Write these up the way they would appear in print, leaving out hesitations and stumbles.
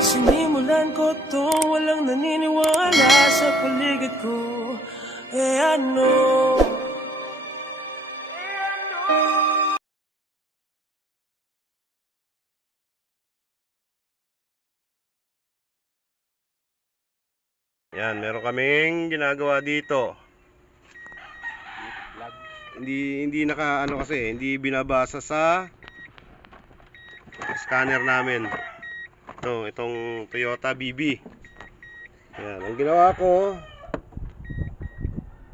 Sinimulan ko to, walang naniniwala sa paligid ko. Ano? Yan, meron kaming ginagawa dito. Hindi ano kasi, hindi binabasa sa scanner namin. Itong Toyota BB. Yan, ang ginawa ko,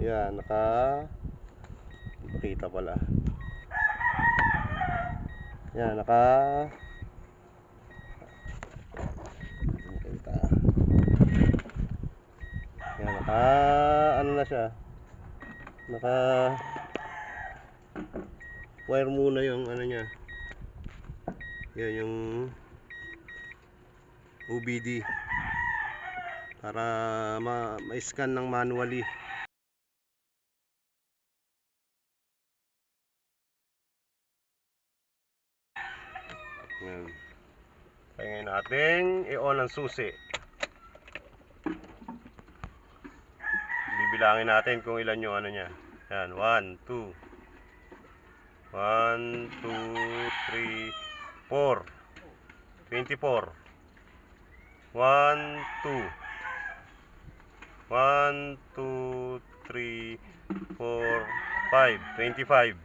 yan, makita pala. Yan, ano na siya, wire muna yung ano niya. Yan yung OBD para ma-scan ng manually. Yan. Kaya ngayon natin i-on ang susi. Bibilangin natin kung ilan yung ano niya. Yan, 1, 2 1, 2, 3, 4 24 1, 2 1, 2, 3, 4, 5 25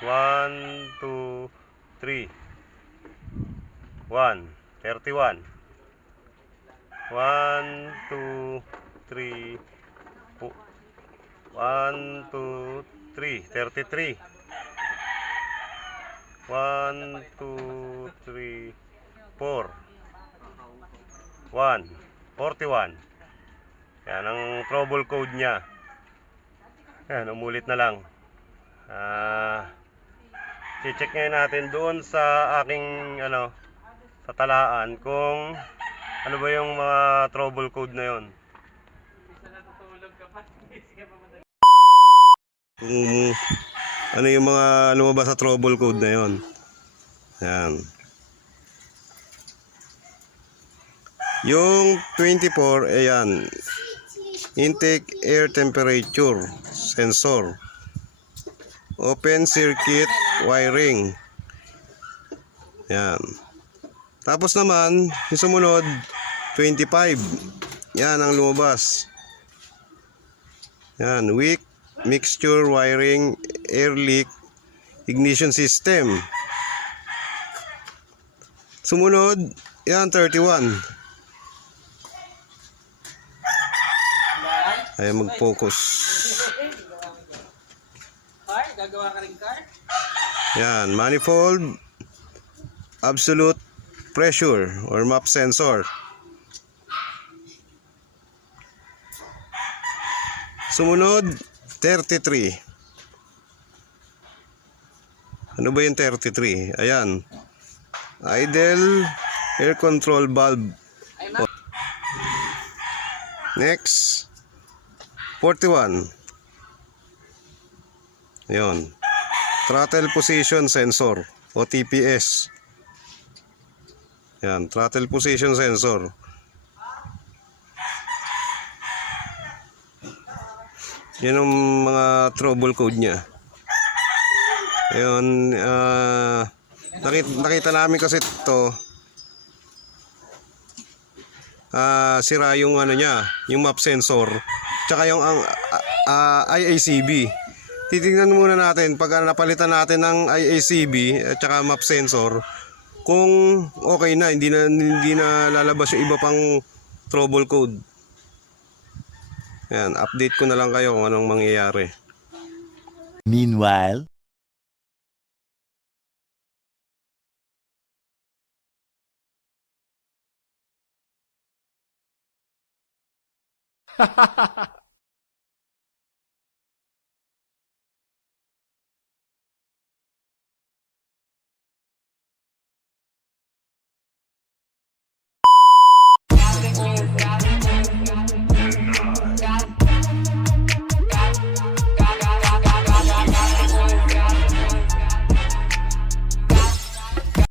1, 2, 3 1 31 1, 2, 3 1, 2, 3 33 1, 2, 3, 4 1 41. Yan ang trouble code nya. Yan, umulit na lang. I-check ngayon natin doon sa aking sa talaan kung ano ba yung mga trouble code na yon. Kung ano yung mga lumabas sa trouble code na yon. Yan. Yung 24, ayan. Intake air temperature sensor. Open circuit wiring. Yan. Tapos naman, yung sumunod, 25. Yan ang lumabas. Yan, weak mixture wiring, air leak, ignition system. Sumunod, yan, 31. Ay mag-focus. Gagawa ka rin car? Yan, manifold absolute pressure or MAP sensor. Sumunod, 33. Ano ba yung 33? Ayan. Idle air control valve. Next, 41. Yun. Throttle position sensor o TPS. Yan, throttle position sensor. Yan ang mga trouble code niya. Ayun, nakita namin kasi ito. Sira yung ano niya, yung map sensor, tsaka yung IACB. Titingnan muna natin pag napalitan natin ng IACB at tsaka map sensor kung okay na, hindi na lalabas yung iba pang trouble code. Yan, update ko na lang kayo kung anong mangyayari. Meanwhile,